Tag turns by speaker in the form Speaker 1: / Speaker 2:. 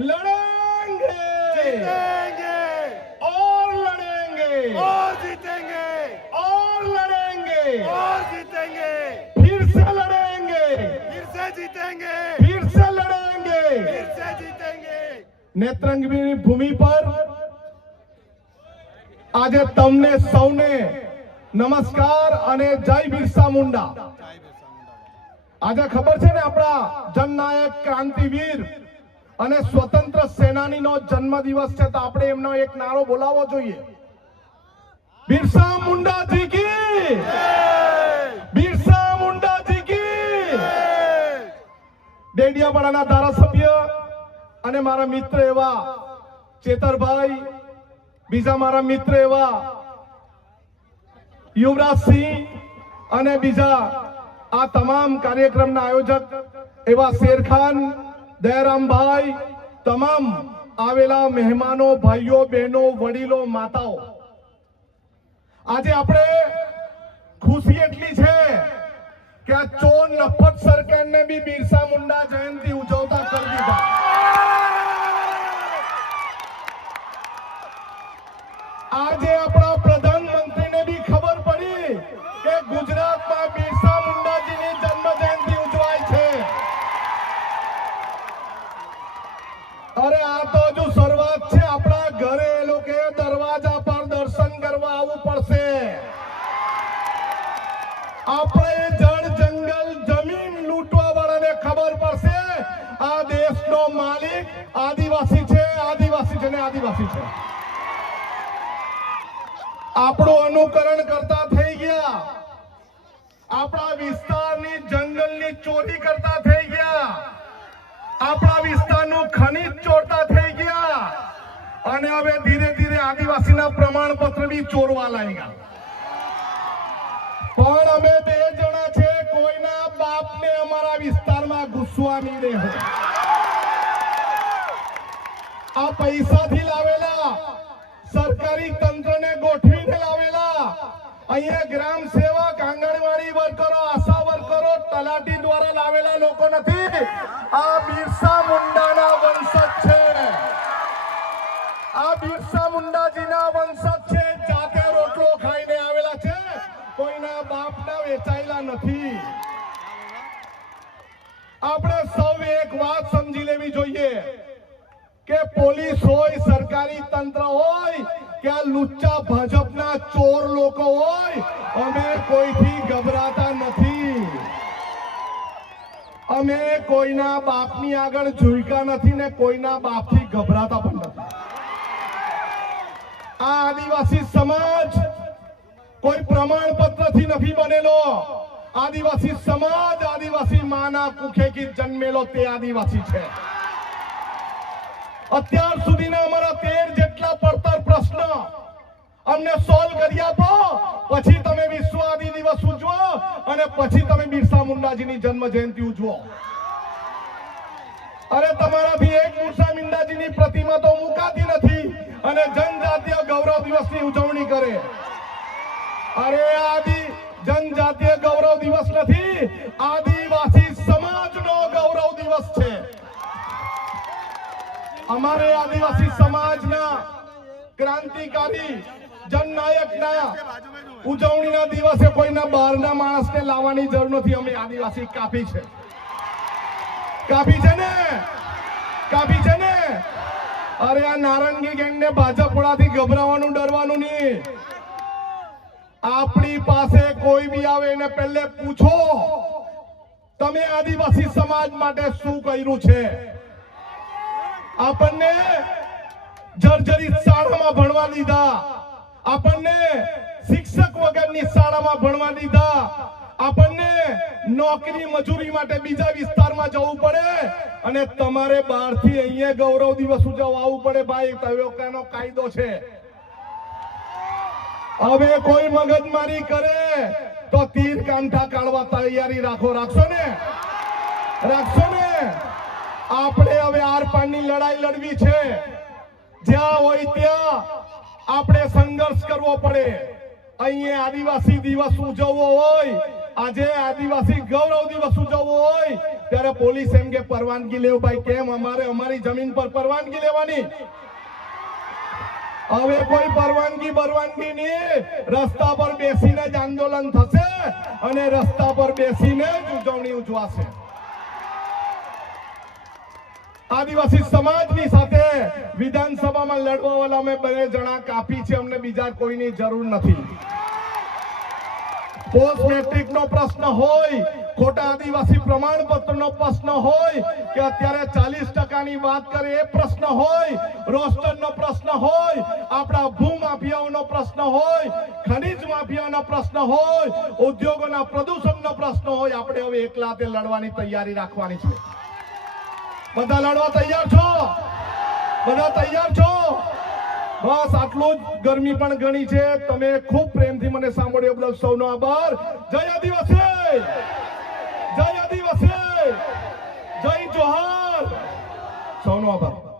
Speaker 1: लड़ेंगे
Speaker 2: जीतेंगे
Speaker 1: और लड़ेंगे
Speaker 2: और जीतेंगे
Speaker 1: और लड़ेंगे
Speaker 2: और जीतेंगे
Speaker 1: फिर से लड़ेंगे
Speaker 2: फिर से जीतेंगे
Speaker 1: फिर से लड़ेंगे
Speaker 2: फिर से जीतेंगे
Speaker 1: નેત્રંગની ભૂમિ પર આજે તમને સૌને નમસ્કાર અને જય બિરસા મુંડા આજે ખબર છે ને આપણા જનનાયક ક્રાંતિવીર અને સ્વતંત્ર સેનાનીનો જન્મદિવસ છે તો આપણે એમનો એક નારો બોલાવવો જોઈએ. બિરસા મુંડાજી કી બિરસા મુંડાજી કી ડેડિયાપાડાના ધારાસભ્ય અને મારા મિત્ર એવા ચેતરભાઈ, બીજા મારા મિત્ર એવા યુવરાજસિંહ અને બીજા આ તમામ કાર્યક્રમના આયોજક એવા શેરખાન દયારામભાઈ તમામ આવેલા મહેમાનો, ભાઈઓ, બહેનો, વડીલો, માતાઓ, આજે આપણે ખુશી એટલી છે કે આ ચોર નફત સરકારને બી બિરસા મુંડા જયંતિ ઉજવતા કરી દીધા. આજે આપણા અરે આ તો હજુ શરૂઆત છે. આપણા ઘરે એ લોકોએ દરવાજા પર દર્શન કરવા આવવું પડશે. આપણે જળ જંગલ જમીન લૂંટવા વાળાને ખબર પડશે. આ દેશનો માલિક આદિવાસી છે. આદિવાસી છે ને આદિવાસી છે. આપણું અનુકરણ કરતા થઈ ગયા. આપણા વિસ્તારની જંગલની ચોરી કરતા આપણા વિસ્તારનું ખનીજ ચોરતા થઈ ગયા. અને હવે ધીરે ધીરે આદિવાસીના પ્રમાણપત્ર બી ચોરવા લાગ્યા. પણ અમે બે જણા છે, કોઈના બાપને અમારા વિસ્તારમાં ઘૂસવા નહીં દેહો આ પૈસાથી લાવેલા, સરકારી તંત્રને ગોઠવીને લાવેલા, અહીંયા ગ્રામ સેવક, આંગણવાડી વર્કરો, આશા તલાટી દ્વારા લાવેલા લોકો નથી. આ બિરસા મુંડાના વંશજ છે. આ બિરસા મુંડાજીના વંશજ છે. જાતે રોટલો ખાઈને આવેલા છે. કોઈના બાપના વેચાયેલા નથી. આપણે સૌ એક વાત સમજી લેવી જોઈએ કે પોલીસ હોય, સરકારી તંત્ર હોય, કે આ લુચ્ચા ભાજપના ચોર લોકો હોય, અમે કોઈથી ગભરાતા નથી. અમે કોઈના બાપની આગળ ઝૂક્યા નથી ને કોઈના બાપથી ગભરાતા પણ નથી. આ આદિવાસી સમાજ કોઈ પ્રમાણપત્રથી નથી બનેલો. આદિવાસી સમાજ આદિવાસી માના કુખેથી જન્મેલો તે આદિવાસી છે. અત્યાર સુધીના અમારા તેર જેટલા પડતર પ્રશ્ન અમને સોલ્વ કરી આપો. પછી તમે વિશ્વ આદિ દિવસ ઉજવો અને પછી તમે બિરસા મુંડાજીની જન્મ જયંતિ ઉજવો. અરે તમારાથી એક બિરસા મુંડાજીની પ્રતિમા તો મુકાતી નથી અને જનજાતીય ગૌરવ દિવસની ઉજવણી કરે. અરે આદિ, જનજાતીય ગૌરવ દિવસ નથી, આદિવાસી સમાજનો ગૌરવ દિવસ છે. અમારે આદિવાસી સમાજના ક્રાંતિકારી જનનાયકના ઉજવણીના દિવસે કોઈના બહારના માણસને લાવવાની જરૂર નથી. અમે આદિવાસી કાપી છે. કાપી છે ને? કાપી છે ને? અરે આ નારંગી ગેંગને ભાજપ વાળાથી ગભરાવાનું ડરવાનું નહીં. આપણી પાસે કોઈ બી આવે એને પહેલે પૂછો, તમે આદિવાસી સમાજ માટે શું કર્યું છે? આપણને જર્જરી શાળામાં ભણવા દીધા. આપણને શિક્ષક વગરની શાળામાં ભણવા દીધા. આપણને નોકરી મજૂરી માટે બીજા વિસ્તારમાં જવું પડે. અને તમારે બહારથી અહીંયા ગૌરવ દિવસ ઉજવવા આવવું પડે ભાઈ તયોકાનો કાયદો છે. હવે કોઈ મગજમારી કરે તો તીર કાંઠા કાઢવા તૈયારી રાખો. રાખશો ને? રાખશો ને? આપણે હવે આર પારની લડાઈ લડવી છે. જ્યાં હોય ત્યાં આપણે સંઘર્ષ કરવો પડે. અહીંયા આદિવાસી દિવસ ઉજવવો હોય, આજે આદિવાસી ગૌરવ દિવસ ઉજવવો હોય, ત્યારે પોલીસ એમ કે, પરવાનગી લેવું ભાઈ, કેમ? અમારે, અમારી જમીન પર પરવાનગી લેવાની. હવે કોઈ પરવાનગી પરવાનગી નહીં. રસ્તા પર બેસીને જ આંદોલન થશે અને રસ્તા પર બેસીને જ ઉજવણી ઉજવાશે. આદિવાસી સમાજની સાથે વિધાનસભામાં લડવા વાળા અમે બંને જણા કાપી છે, અમને બીજા કોઈની જરૂર નથી. પોસ્ટ મેટ્રિક નો પ્રશ્ન હોય, ખોટા આદિવાસી પ્રમાણપત્ર નો પ્રશ્ન હોય, કે અત્યારે ચાલીસ ટકાની વાત કરે એ પ્રશ્ન હોય રોસ્ટર નો પ્રશ્ન હોય, આપણા ભૂમાફિયાઓનો પ્રશ્ન હોય, ખનીજ માફિયાનો પ્રશ્ન હોય, ઉદ્યોગોના પ્રદૂષણનો પ્રશ્ન હોય, આપણે હવે એકલા તે લડવાની તૈયારી રાખવાની છે. બધા લડવા તૈયાર છો? બધા તૈયાર છો? બસ, આટલું જ ગરમી પણ ઘણી છે. તમે ખૂબ પ્રેમથી મને સાંભળ્યો. બધા સૌનો આભાર. જય આદિવાસી! જય આદિવાસી! જય જોહાર! સૌનો આભાર.